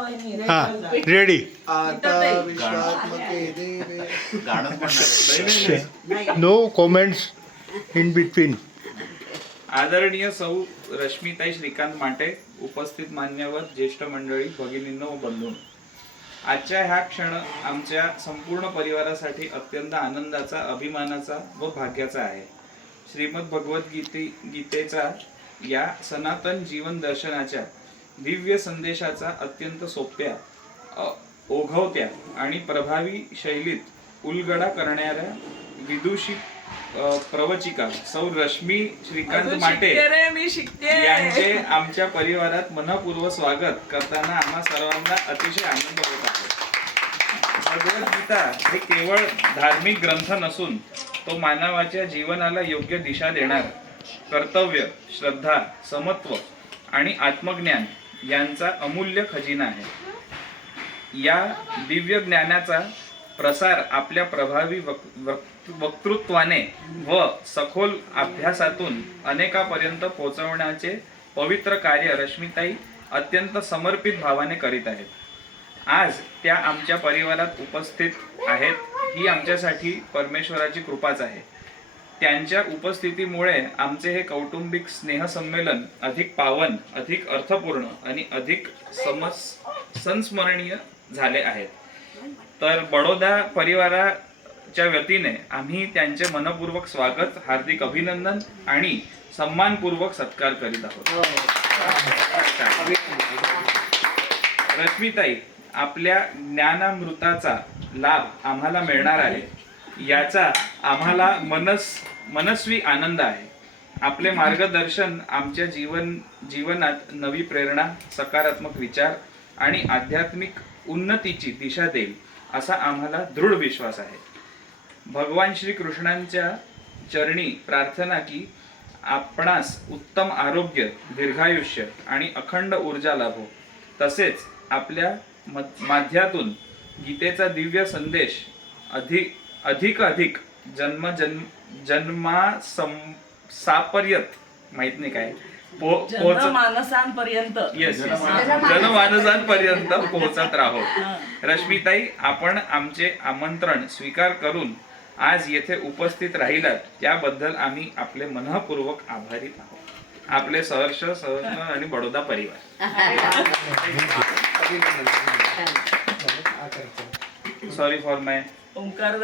हा रेडी. आता विश्वात्मके देवे नो कॉमेंट्स इन बिटवीन. आदरणीय सौ रश्मिताई श्रीकांत माटे, उपस्थित मान्यवर, ज्येष्ठ मंडळी, भगिनींनो व बंधूंनो, आजच्या ह्या क्षण आमच्या संपूर्ण परिवारासाठी अत्यंत आनंदाचा, अभिमानाचा व भाग्याचा आहे. श्रीमद गीतेचा या सनातन जीवन दर्शनाच्या दिव्य संदेशाचा अत्यंत सोप्या, ओघवत्या आणि प्रभावी शैलीत उलगडा करणाऱ्या विदुषी प्रवचिका सौ रश्मी श्रीकांत माटे यांचे आमच्या परिवारात मनपूर्वक स्वागत करताना आम्हा सर्वांना अतिशय आनंद होत आहे. भगवद्गीता हे केवळ धार्मिक ग्रंथ नसून तो मानवाच्या जीवनाला योग्य दिशा देणार, कर्तव्य, श्रद्धा, समत्व आणि आत्मज्ञान यांचा अमूल्य खजिना आहे. या दिव्य ज्ञानाचा प्रसार आपल्या प्रभावी वक्तृत्वाने व सखोल अभ्यासातून अनेकापर्यंत पोहोचवण्याचे पवित्र कार्य रश्मिताई अत्यंत समर्पित भावाने करीत आहेत. आज त्या आमच्या परिवारात उपस्थित आहेत ही आमच्यासाठी परमेश्वराची कृपाच आहे. त्यांच्या उपस्थितीमुळे आमचे हे कौटुंबिक स्नेहसंमेलन अधिक पावन, अधिक अर्थपूर्ण आणि अधिक संस्मरणीय झाले आहेत. तर बडोदा परिवाराच्या वतीने आम्ही त्यांचे मनपूर्वक स्वागत, हार्दिक अभिनंदन आणि सन्मानपूर्वक सत्कार करीत आहोत. रश्मिताई, आपल्या ज्ञानामृताचा लाभ आम्हाला मिळणार आहे याचा आम्हाला मनस्वी आनंद आहे. आपले मार्गदर्शन आमच्या जीवनात नवी प्रेरणा, सकारात्मक विचार आणि आध्यात्मिक उन्नतीची दिशा देईल असा आम्हाला दृढ विश्वास आहे. भगवान श्री कृष्णांच्या चरणी प्रार्थना की आपणास उत्तम आरोग्य, दीर्घायुष्य आणि अखंड ऊर्जा लाभो. तसेच आपल्या माध्यमातून गीतेचा दिव्य संदेश अधिक सापर्यंत माहित नाही काय जनमानसांपर्यंत जनमानसांपर्यंत पोहोचत राहो. रश्मिताई, आपण आमचे आमंत्रण स्वीकार करून आज येथे उपस्थित राहिलात त्याबद्दल आम्ही आपले मनःपूर्वक आभारी आहोत. आपले सहर्ष आणि बडोदा परिवार. Sorry for my Omkar